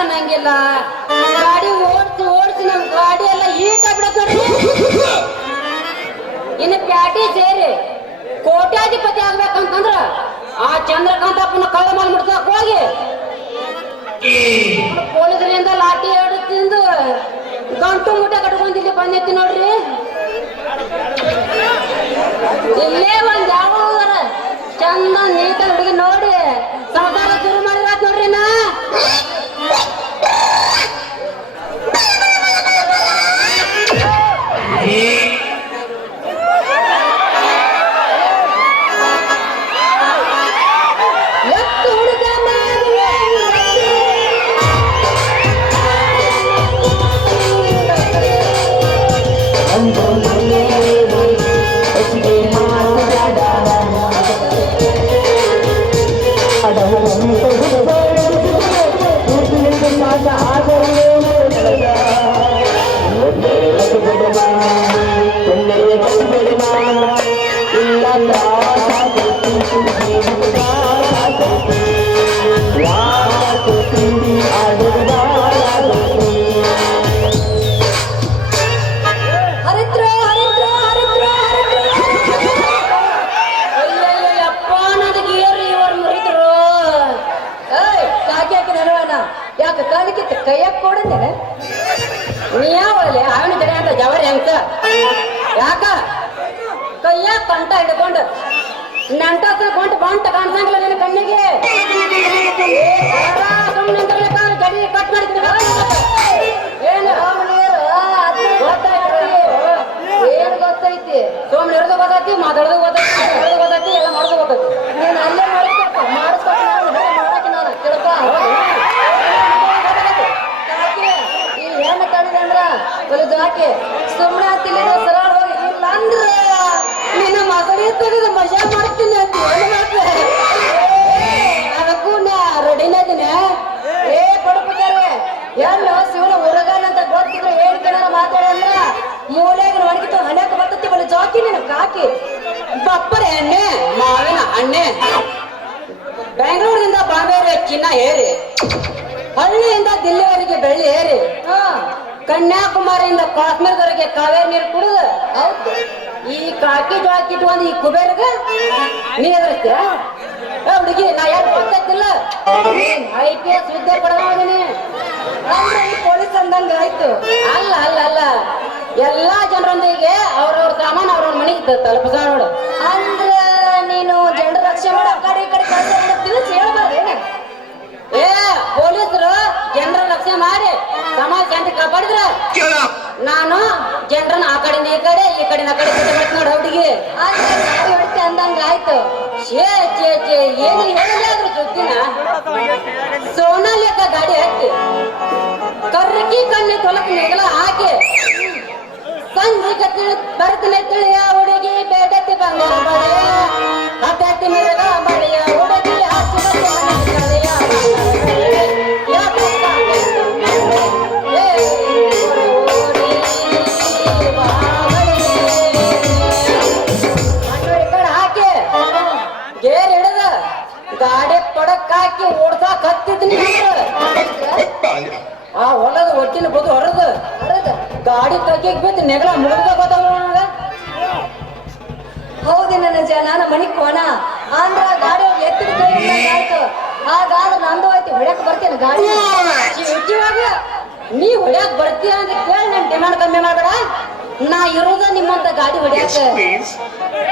ಅಂದ್ರೆ ನಂಗಿಲ್ಲ ಗಾಡಿ ಓಡಿಸಿ ನಮ್ ಗಾಡಿ ಎಲ್ಲ ಈಟ ಬಿಡತ್ ನೋಡ್ರಿ ಇನ್ನು ಪ್ಯಾಟಿ ಸೇರಿ ಕೋಟ್ಯಾಧಿಪತಿ ಆಗ್ಬೇಕಂತಂದ್ರ ಆ ಚಂದ್ರಕಾಂತಪ್ಪನ ಕಳ್ಳ ಮಾಡಿ ಮುಡ್ಸಕ್ ಹೋಗಿ ಪೊಲೀಸರಿಂದ ಲಾಠಿ ಹಿಡಿದು ಗಂಟು ಮೂಟೆ ಕಟ್ಕೊಂಡಿಲ್ಲಿ ಬಂದೈತಿ ನೋಡ್ರಿ ಇಲ್ಲೇ ಒಂದ್ ಯಾವ ಚಂದ ನೀಟ ಹುಡುಗಿ ನೋಡಿ ಸಂಸಾರ ಶುರು ಮಾಡಿರಾತ್ ನೋಡ್ರಿ ನಾ ಕೈಯಾಗ ಕೊಡಂದೇನೆ ನೀ ಯಾವಳೆ ಅವನ ಜಡೆ ಅಂತ ಜವರಿ ಅಂತ ಯಾಕ ಕೈಯಾಗ ಕಂಟ ಹಿಡ್ಕೊಂಡು ನಂಟ ಕೊಂಟ ಬಂಟ ಕಾಣ್ಸಂಗಿಲ್ಲ ನಿನ್ನ ಕಣ್ಣಿಗೆ ಸುಮ್ಮನೆ ಜಡಿ ಕಟ್ ಮಾಡಿದ್ದೀನಿ ಏನು ಏನ್ ಗೊತ್ತೈತಿ ಸುಮ್ಮನೆ ಇರೋದು ಗೊತ್ತೈತಿ ಮಾತಾಡೋದು ಗೊತ್ತೈತಿ ಎಲ್ಲ ಮಾಡೋದು ಗೊತ್ತೈತಿ ನೀನು ಅಲ್ಲೇ ಮಾಡಿಸ್ಕೊಪ್ಪ ಮಾಡಿಸ್ಕೊಟ್ಟು ಮಾಡಕ್ಕೆ ನಾನು ತಿಳ್ಕ ಹಾಕಿ ಸುಮ್ಮನೆ ಆಗ್ತಿಲ್ಲ ಸರಳ ಹೋಗಿ ಇಲ್ಲ ಅಂದ್ರ ನಿನ್ನ ಮಗಳಿ ತೆಗೆದು ಮಜಾ ಮಾಡ್ತೀನಿ ಅಂತ ಅದಕ್ಕೂ ನಾ ರೆಡಿನ ಏ ಪಡ್ಬೇಕಾರೆ ಎಲ್ಲೋ ಶಿವನ ಹುಡುಗನಂತ ಗೊತ್ತಿದ್ರು ಹೇಳ್ಕೇನಾರ ಮಾತಾಡಂದ್ರ ಮೂಲೆಗೆ ಒಣಗಿತು ಹಣ್ಯಾಕ ಬರ್ತತಿ ಬಲ್ಲ ಜಾಕಿ ನೀನು ಕಾಕಿ ಬಪ್ಪರೆ ಎಣ್ಣೆ ಮಾವಿನ ಹಣ್ಣೆ ಬೆಂಗಳೂರಿಂದ ಬಾಂಬೆ ಚಿನ್ನ ಏರಿ ಹಳ್ಳಿಯಿಂದ ದಿಲ್ಲಿವರೆಗೆ ಬೆಳ್ಳಿ ಏರಿ ಕನ್ಯಾಕುಮಾರಿಯಿಂದ ಕಾಶ್ಮೀರದವರೆಗೆ ಕಾವೇರಿ ನೀರು ಕುಡಿದು ಹೌದು ಈ ಕಾಕಿ ಜಾಕಿ ಇಟ್ಕೊಂಡು ಈ ಕುಬೇರ್ಗ ನೀ ಎದುರಿಸ್ತೀಯ ಹುಡುಗಿ ನಾ ಯಾರು ಗೊತ್ತಿಲ್ಲ IPS ವಿದ್ಯೆ ಪಡೆದೀನಿ ಪೊಲೀಸ್ ಅಂದಂಗ ಆಯ್ತು ಅಲ್ಲ ಅಲ್ಲ ಅಲ್ಲ ಎಲ್ಲಾ ಜನರೊಂದಿಗೆ ಅವ್ರವ್ರ ಸಾಮಾನು ಅವ್ರವ್ರ ಮನೆಗೆ ತಲುಪಿಸ ನೋಡು ಅಂದ್ರ ನೀನು ಜನರ ರಕ್ಷಣೆ ಮಾಡೋ ಆ ಕಡೆ ಈ ಕಡೆ ಕೆಲಸ ತಿಳಿಸಿ ಹೇಳ್ಬಾರ್ದೇನ ಏ ಪೊಲೀಸರು ಜನರ ರಕ್ಷಣೆ ಮಾಡಿ ಸಮಾಜ ಶಾಂತಿ ಕಾಪಾಡಿದ್ರ ನಾನು ಜನರನ್ನ ಆ ಕಡೆ ಈ ಕಡೆ ನೋಡ ಹುಡುಗಿ ಹೊಡಿತೆ ಅಂದಂಗ ಆಯ್ತು ಏನು ಹೇಳಿಲ್ಲ ಅದ್ರ ಜೊತೆನ ಸೋನಾಲಿಕ ಗಾಡಿ ಹತ್ತಿ ಕರ್ರಕಿ ಕಣ್ಣಿ ತೊಲಕ್ ನೆಗಲ ಹಾಕಿ ಸಂಜೆ ಬರ್ತೀನಿ ತಿಳಿಯ ಹುಡುಗಿ ಬೇಡತಿ ಬಂಗಾರ ಬಳೆಯ ಹತ್ತಿ ಮಿರಗ ಬಳೆಯ ಹುಡುಗಿ ಗಾಡಿ ಪಡಕ್ ಹಾಕಿ ಓಡ್ಸಾಕ್ ಹತ್ತಿದ್ನಿ ಆ ಹೊಲದ ಒಟ್ಟಿನ ಬದು ಹೊರದು ಗಾಡಿ ತಗ್ಗಿಗ್ ಬಿದ್ದು ನೆಗಳ ಮುಳುಗ ಗೊತ್ತಾಗ ಹೌದು ನನ್ನ ನಾನು ಮನಿಗ್ ಕೋಣ ಅಂದ್ರ ಗಾಡಿ ಎತ್ತಿದ ಆಯ್ತು ಹಾಗಾದ್ರೆ ನಂದು ಆಯ್ತು ಹೊಡ್ಯಾಕ್ ಬರ್ತೇನೆ ಗಾಡಿ ಇವಾಗ ನೀ ಹೊಡ್ಯಾಕ್ ಬರ್ತೀಯ ಅಂತ ಕೇಳಿ ನನ್ ಡಿಮಾಂಡ್ ಕಮ್ಮಿ ಮಾಡ್ಬೇಡ ನಾ ಇರೋದ ನಿಮ್ಮಂತ ಗಾಡಿ ಹೊಡ್ಯಾಕ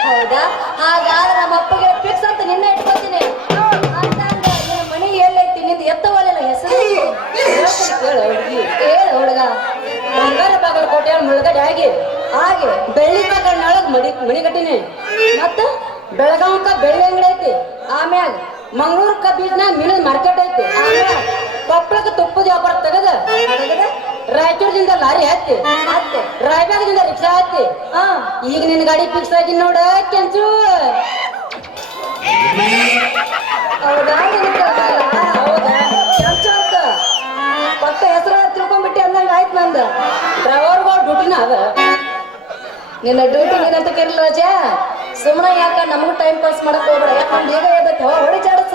ಹೌದಾ ಹಾಗಾದ್ರೆ ನಮ್ಮ ಅಪ್ಪಗೆ ಫಿಕ್ಸ್ ಅಂತ ನಿನ್ನೆ ಇಟ್ಕೊತೀನಿ ಮನೆ ಎಲ್ಲೈತಿ ನಿಂದು ಎತ್ತವಲ್ಲ ಹೆಸರು ಹೇಳ ಹುಡುಗ ಬಂಗಾರ ಬಾಗಲಕೋಟೆ ಮುಳುಗಡೆ ಹಾಗೆ ಬೆಳ್ಳಿ ಬಾಗಲೊಳಗ್ ಮಣಿಗಟ್ಟಿನಿ ಮತ್ತ ಬೆಳಗಾವಕ್ಕ ಬೆಳ್ಳಿ ಅಂಗಡಿ ಐತಿ ಆಮ್ಯಾಗ ಮಂಗಳೂರ್ಕ ಬೀಚ್ನಾಗ ಮೀನಿನ ಮಾರ್ಕೆಟ್ ಐತಿ ಕೊಪ್ಪಳಕ್ಕೆ ತುಪ್ಪದ ವ್ಯಾಪಾರ ತೆಗದ ರಾಯಚೂರದಿಂದ ಲಾರಿ ಹತ್ತಿ ರಾಯಬಾಗದಿಂದ ರಿಕ್ಷಾ ಹತ್ತಿ ಈಗ ನಿನ್ ಗಾಡಿ ಫಿಕ್ಸ್ ಆಗಿ ನೋಡ ಕೆಂಚು ಹೌದಾ ಕೆಂಚು ಅಂತ ಪಕ್ಕ ಹೆಸರು ತಿಳ್ಕೊಂಡ್ಬಿಟ್ಟಿ ಅಂದಂಗ ಆಯ್ತು ನಂದು ಡ್ರೈವರ್ಗಳು ಡ್ಯೂಟಿನ ಅದ ನಿನ್ನ ಡ್ಯೂಟಿ ಏನಂತ ಕೇಳಿಲ್ಲ ರಾಜಾ ಸುಮ್ಮನೆ ಯಾಕ ನಮಗೂ ಟೈಮ್ ಪಾಸ್ ಮಾಡಕ್ ಹೋಗ್ಬೇಡ ಯಾಕಂದ್ರೆ ಈಗ ಎದ್ದಕ್ಕೆ ಹೊಡಿ ಚಾಡಸ